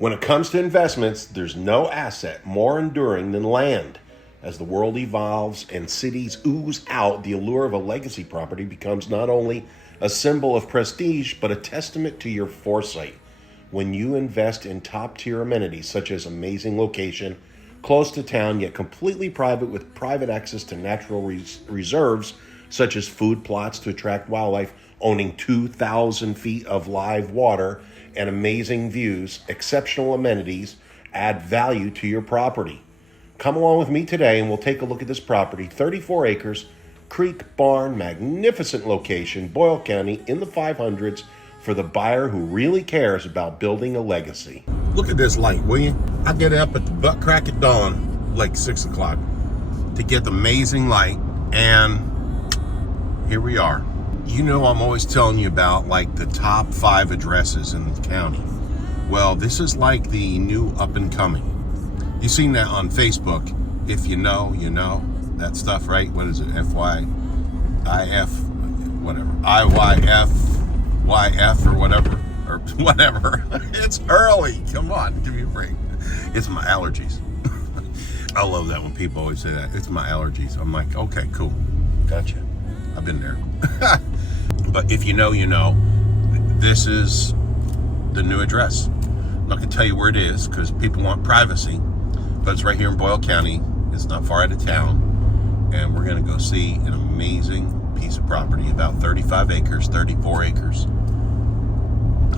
When it comes to investments, there's no asset more enduring than land. As the world evolves and cities ooze out, the allure of a legacy property becomes not only a symbol of prestige, but a testament to your foresight. When you invest in top-tier amenities such as amazing location, close to town yet completely private with private access to natural reserves such as food plots to attract wildlife, owning 2,000 feet of live water and amazing views, exceptional amenities add value to your property. Come along with me today and we'll take a look at this property, 34 acres, creek barn, magnificent location, Boyle County in the 500s for the buyer who really cares about building a legacy. Look at this light, will you? I get up at the butt crack of dawn, like 6 o'clock, to get the amazing light, and here we are. You know, I'm always telling you about like the top 5 addresses in the county. Well, this is like the new up and coming. You've seen that on Facebook. If you know, you know. That stuff, right? What is it? F-Y-I-F, whatever. I-Y-F-Y-F or whatever. Or whatever. It's early. Come on, give me a break. It's my allergies. I love that when people always say that. It's my allergies. I'm like, okay, cool. Gotcha. I've been there. But if you know, you know. This is the new address. I'm not going to tell you where it is because people want privacy. But it's right here in Boyle County. It's not far out of town. And we're going to go see an amazing piece of property, about 35 acres, 34 acres.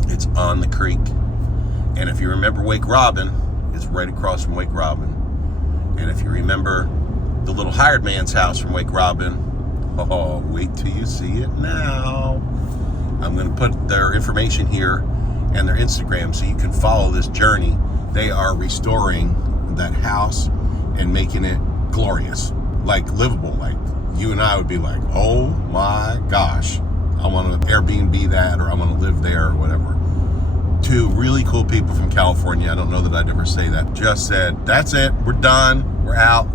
It's on the creek. And if you remember Wake Robin, it's right across from Wake Robin. And if you remember the little hired man's house from Wake Robin, oh, wait till you see it now. I'm going to put their information here and their Instagram so you can follow this journey. They are restoring that house and making it glorious, like livable. Like you and I would be like, oh my gosh, I want to Airbnb that, or I want to live there, or whatever. 2 really cool people from California. I don't know that I'd ever say that. Just said, that's it, we're done, we're out.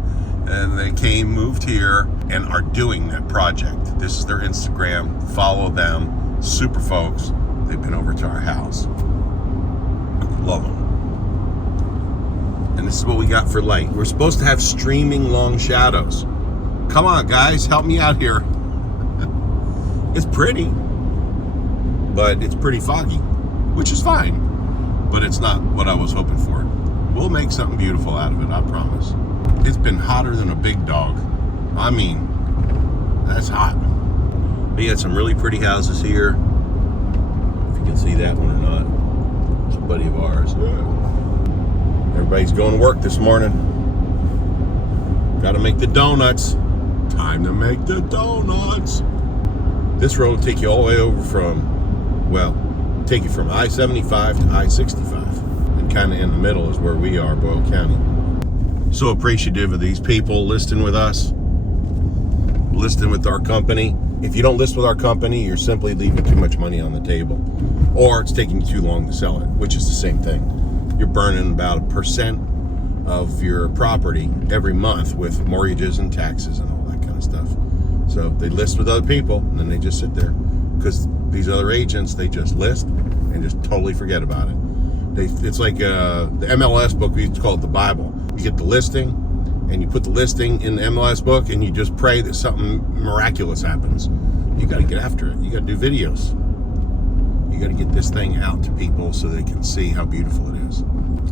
And they came, moved here, and are doing that project. This is their Instagram. Follow them. Super folks. They've been over to our house. Love them. And this is what we got for light. We're supposed to have streaming long shadows. Come on, guys, help me out here. It's pretty, but it's pretty foggy, which is fine. But it's not what I was hoping for. We'll make something beautiful out of it, I promise. It's been hotter than a big dog. I mean, that's hot. We had some really pretty houses here. If you can see that one or not. It's a buddy of ours. Everybody's going to work this morning. Got to make the donuts. Time to make the donuts. This road will take you all the way over from, well, take you from I-75 to I-65. And kind of in the middle is where we are, Boyle County. So appreciative of these people listing with us, listing with our company. If you don't list with our company, you're simply leaving too much money on the table, or it's taking you too long to sell it, which is the same thing. You're burning about 1% of your property every month with mortgages and taxes and all that kind of stuff. So they list with other people and then they just sit there because these other agents, they just list and just totally forget about it. It's like the MLS book, we used to call it the Bible. You get the listing and you put the listing in the MLS book and you just pray that something miraculous happens. You got to get after it. You got to do videos. You got to get this thing out to people so they can see how beautiful it is.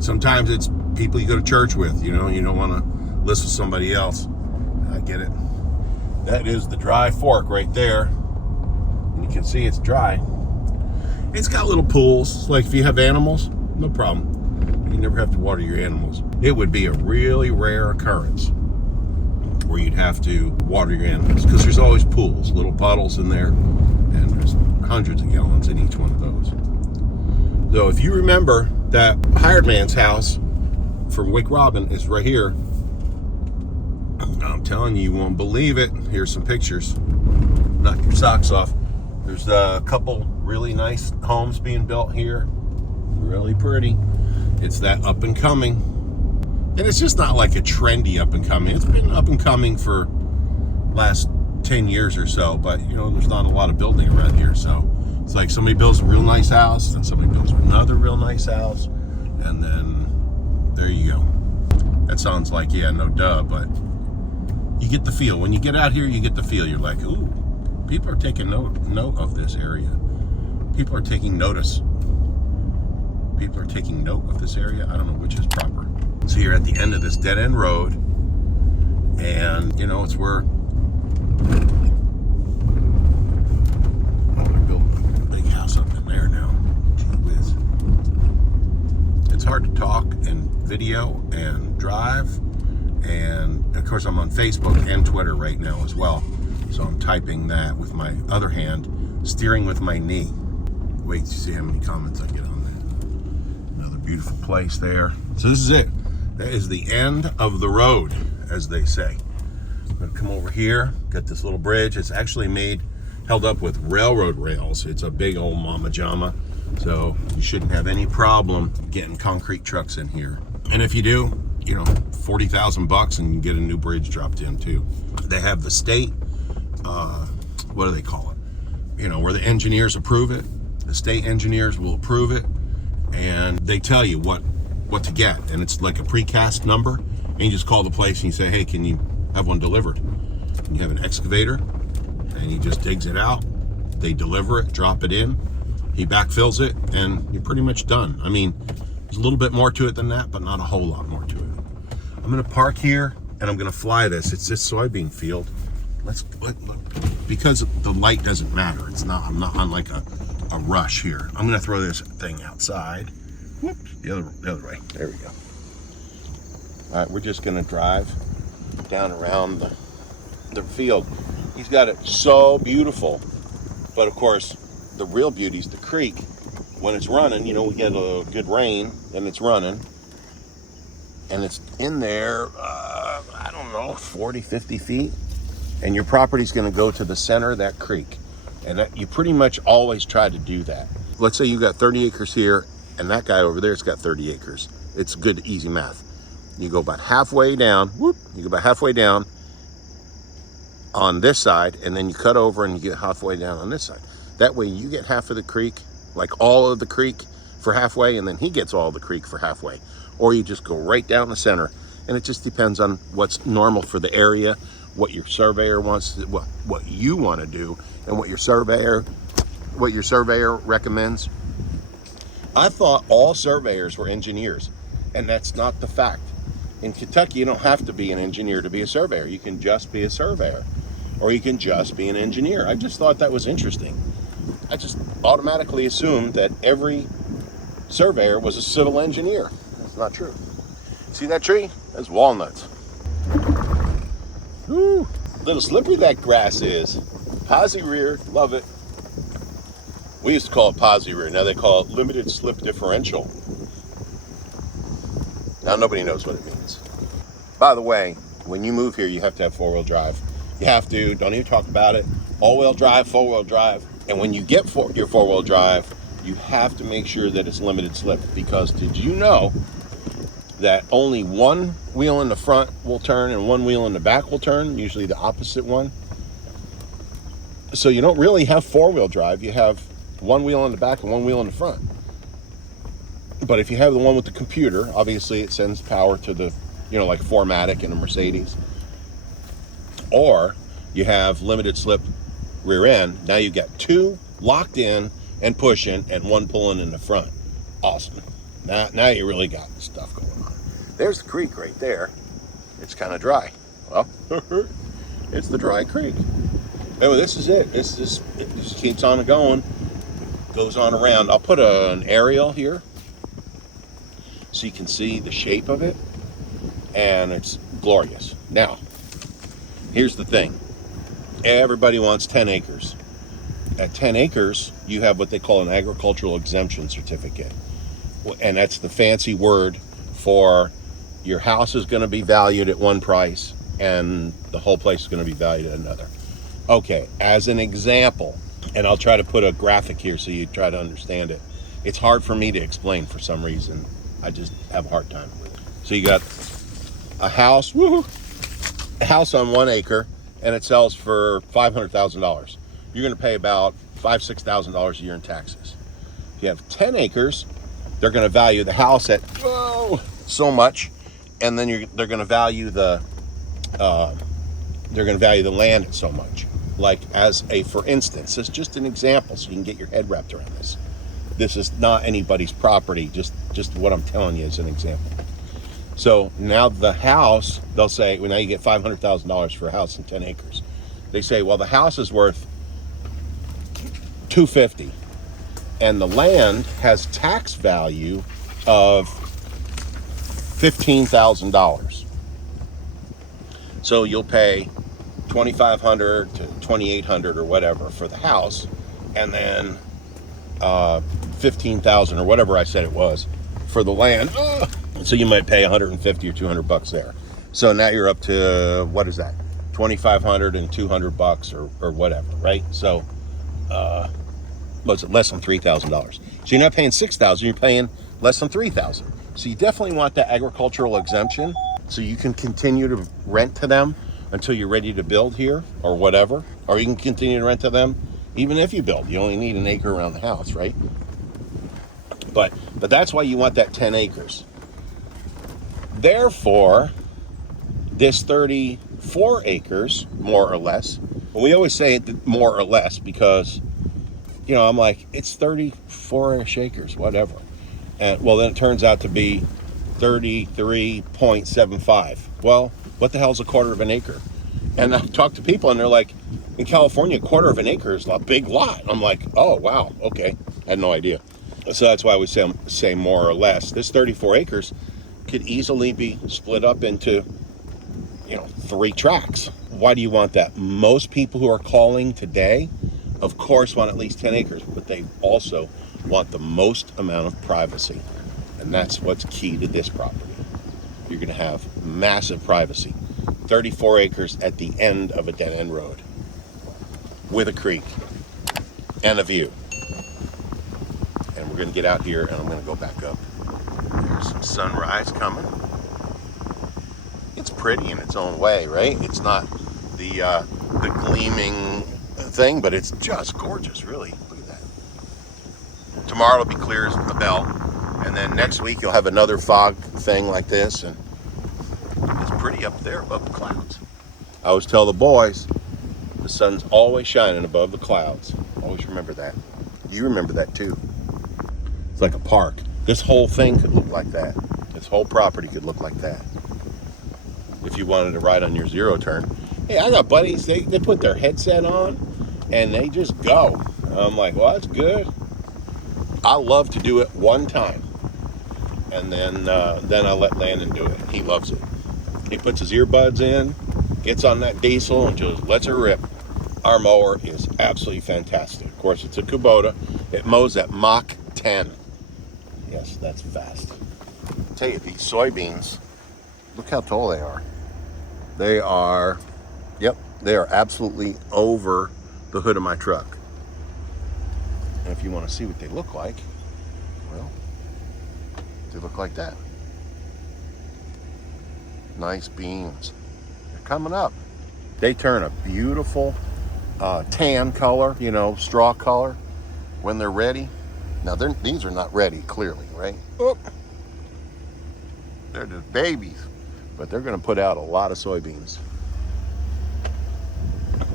Sometimes it's people you go to church with, you know, you don't want to list with somebody else. I get it. That is the dry fork right there. And you can see it's dry. It's got little pools. Like if you have animals, no problem. You never have to water your animals. It would be a really rare occurrence where you'd have to water your animals because there's always pools, little puddles in there, and there's hundreds of gallons in each one of those. So if you remember, that hired man's house from Wake Robin is right here. I'm telling you, you won't believe it. Here's some pictures. Knock your socks off. There's a couple really nice homes being built here. Really pretty. It's that up and coming. And it's just not like a trendy up and coming. It's been up and coming for last 10 years or so, but you know, there's not a lot of building around here. So it's like somebody builds a real nice house and somebody builds another real nice house. And then there you go. That sounds like, yeah, no duh, but you get the feel. When you get out here, you get the feel. You're like, ooh, people are taking note of this area. People are taking notice. People are taking note of this area. I don't know which is proper. So you're at the end of this dead end road, and you know, it's where they're building a big house up in there now. Gee whiz. It's hard to talk and video and drive, and of course I'm on Facebook and Twitter right now as well. So I'm typing that with my other hand, steering with my knee. Wait to see how many comments I get on that. Another beautiful place there. So this is it. That is the end of the road, as they say. I'm gonna come over here, got this little bridge. It's actually held up with railroad rails. It's a big old mama jama. So you shouldn't have any problem getting concrete trucks in here. And if you do, you know, 40,000 bucks and you can get a new bridge dropped in too. They have the state, what do they call it? You know, where the engineers approve it. The state engineers will approve it, and they tell you what to get. And it's like a precast number, and you just call the place and you say, hey, can you have one delivered? And you have an excavator, and he just digs it out. They deliver it, drop it in. He backfills it, and you're pretty much done. I mean, there's a little bit more to it than that, but not a whole lot more to it. I'm gonna park here, and I'm gonna fly this. It's this soybean field. Let's look, because the light doesn't matter. I'm not on like a rush here. I'm gonna throw this thing outside. Whoops, the other way. There we go. All right, we're just gonna drive down around the field. He's got it so beautiful, but of course, the real beauty is the creek. When it's running, you know, we get a good rain, and it's running, and it's in there, I don't know, 40, 50 feet, and your property's gonna go to the center of that creek. And you pretty much always try to do that. Let's say you got 30 acres here, and that guy over there's got 30 acres. It's good, easy math. You go about halfway down, you go about halfway down on this side, and then you cut over and you get halfway down on this side. That way you get half of the creek, like all of the creek for halfway, and then he gets all the creek for halfway. Or you just go right down the center, and it just depends on what's normal for the area, what your surveyor wants, what you want to do, and what your surveyor recommends. I thought all surveyors were engineers, and that's not the fact. In Kentucky, you don't have to be an engineer to be a surveyor. You can just be a surveyor, or you can just be an engineer. I just thought that was interesting. I just automatically assumed that every surveyor was a civil engineer. That's not true. See that tree? That's walnuts. Woo, little slippery that grass is. Posi rear, love it. We used to call it posi rear. Now they call it limited slip differential. Now nobody knows what it means. By the way, when you move here, you have to have four-wheel drive. You have to, don't even talk about it. All-wheel drive, four-wheel drive. And when you get your four-wheel drive, you have to make sure that it's limited slip, because did you know that only one wheel in the front will turn and one wheel in the back will turn, usually the opposite one? So you don't really have four-wheel drive. You have one wheel in the back and one wheel in the front. But if you have the one with the computer, obviously it sends power to the, you know, like 4MATIC in a Mercedes. Or you have limited slip rear end. Now you got two locked in and pushing and one pulling in the front. Awesome. Now you really got stuff going on. There's the creek right there. It's kind of dry. Well, it's the dry creek. Anyway, this is it. It just keeps on going. Goes on around. I'll put an aerial here so you can see the shape of it. And it's glorious. Now, here's the thing. Everybody wants 10 acres. At 10 acres, you have what they call an agricultural exemption certificate. And that's the fancy word for your house is going to be valued at one price and the whole place is going to be valued at another. Okay, as an example, and I'll try to put a graphic here so you try to understand it. It's hard for me to explain for some reason. I just have a hard time with it. So you got a house, a house on 1 acre, and it sells for $500,000. You're going to pay about $5,000 to $6,000 a year in taxes. If you have 10 acres, they're going to value the house at so much, and then they're going to value the land at so much. Like for instance, it's just an example so you can get your head wrapped around this. This is not anybody's property, just what I'm telling you is an example. So now the house, they'll say, well, now you get $500,000 for a house in 10 acres. They say, well, the house is worth $250,000, and the land has tax value of $15,000. So you'll pay $2,500 to $2,800 or whatever for the house, and then $15,000 or whatever I said it was for the land. So you might pay $150 or $200 there. So now you're up to, what is that? $2,500 and $200 or whatever, right? So was it less than $3,000? So you're not paying $6,000, you're paying less than $3,000. So you definitely want the agricultural exemption so you can continue to rent to them until you're ready to build here or whatever. Or you can continue to rent to them even if you build. You only need an acre around the house, right? But that's why you want that 10 acres. Therefore, this 34 acres, more or less, and we always say more or less because, I'm like, it's 34-ish acres, whatever. And well, then it turns out to be 33.75. Well, what the hell is a quarter of an acre? And I've talked to people and they're like, in California, a quarter of an acre is a big lot. I'm like, oh, wow, okay. I had no idea. So that's why we say more or less. This 34 acres could easily be split up into, 3 tracts. Why do you want that? Most people who are calling today, of course, want at least 10 acres, but they also want the most amount of privacy. And that's what's key to this property. You're going to have massive privacy. 34 acres at the end of a dead-end road with a creek and a view. And we're going to get out here and I'm going to go back up. There's some sunrise coming. It's pretty in its own way, right? It's not the gleaming thing, but it's just gorgeous, really. Look at that. Tomorrow it'll be clear as a bell, and then next week you'll have another fog thing like this, and it's pretty up there above the clouds. I always tell the boys, the sun's always shining above the clouds. Always remember that. You remember that too. It's like a park. This whole thing could look like that. This whole property could look like that. If you wanted to ride on your zero turn. Hey, I got buddies, they put their headset on and they just go. I'm like, well, that's good. I love to do it one time. And then I let Landon do it. He loves it. He puts his earbuds in, gets on that diesel and just lets it rip. Our mower is absolutely fantastic. Of course, it's a Kubota. It mows at Mach 10. Yes, that's fast. I'll tell you, these soybeans, look how tall they are. They are absolutely over the hood of my truck. And if you want to see what they look like, well, they look like that. Nice beans. They're coming up. They turn a beautiful tan color, straw color when they're ready. Now, these are not ready, clearly, right? Oh. They're just babies, but they're going to put out a lot of soybeans.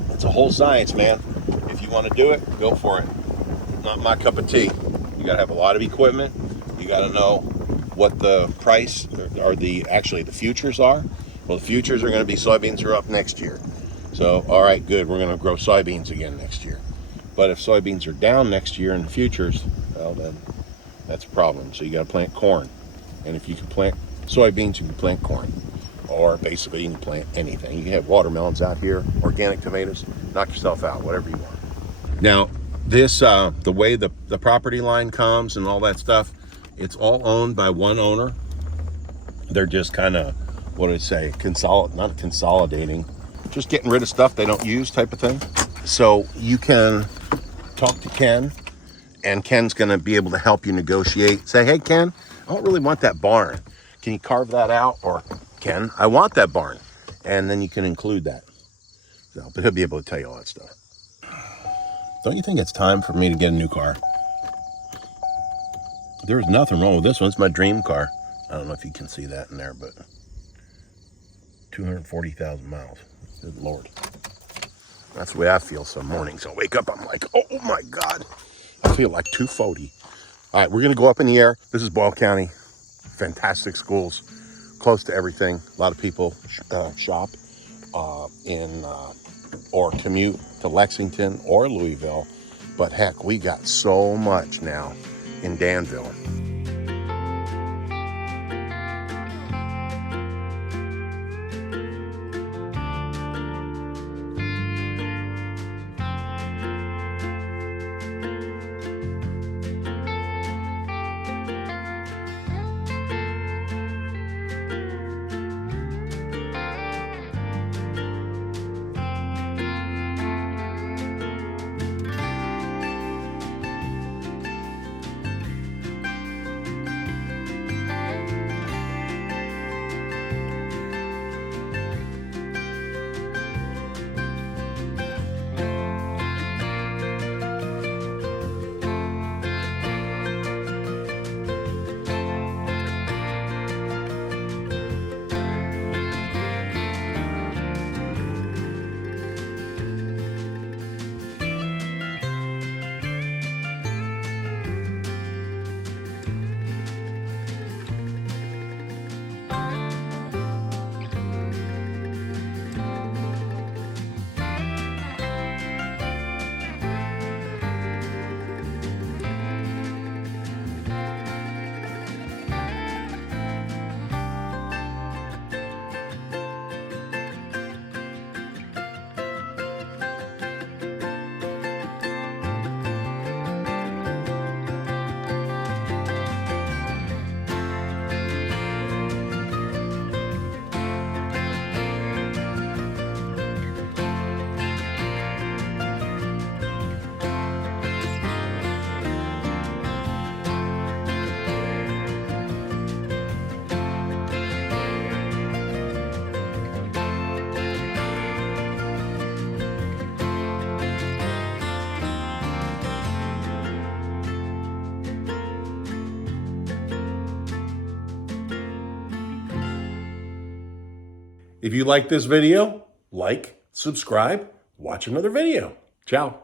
It's a whole science, man. If you want to do it, go for it. Not my cup of tea. You got to have a lot of equipment. You got to know what the price or the futures are. Well, the futures are going to be soybeans are up next year. So, all right, good. We're going to grow soybeans again next year. But if soybeans are down next year in the futures, well, then that's a problem. So you got to plant corn. And if you can plant soybeans, you can plant corn. Or basically, you can plant anything. You can have watermelons out here, organic tomatoes. Knock yourself out, whatever you want. Now, this, the way the property line comes and all that stuff, it's all owned by one owner. They're just kind of, what do I say, not consolidating, just getting rid of stuff they don't use type of thing. So you can talk to Ken, and Ken's going to be able to help you negotiate. Say, hey, Ken, I don't really want that barn. Can you carve that out? Or, Ken, I want that barn. And then you can include that. So, but he'll be able to tell you all that stuff. Don't you think it's time for me to get a new car? There's nothing wrong with this one. It's my dream car. I don't know if you can see that in there, but 240,000 miles. Good Lord. That's the way I feel some mornings. I wake up, I'm like, oh my God. I feel like 240. All right, we're going to go up in the air. This is Boyle County. Fantastic schools, close to everything. A lot of people shop or commute to Lexington or Louisville. But heck, we got so much now in Danville. If you like this video, like, subscribe, watch another video. Ciao.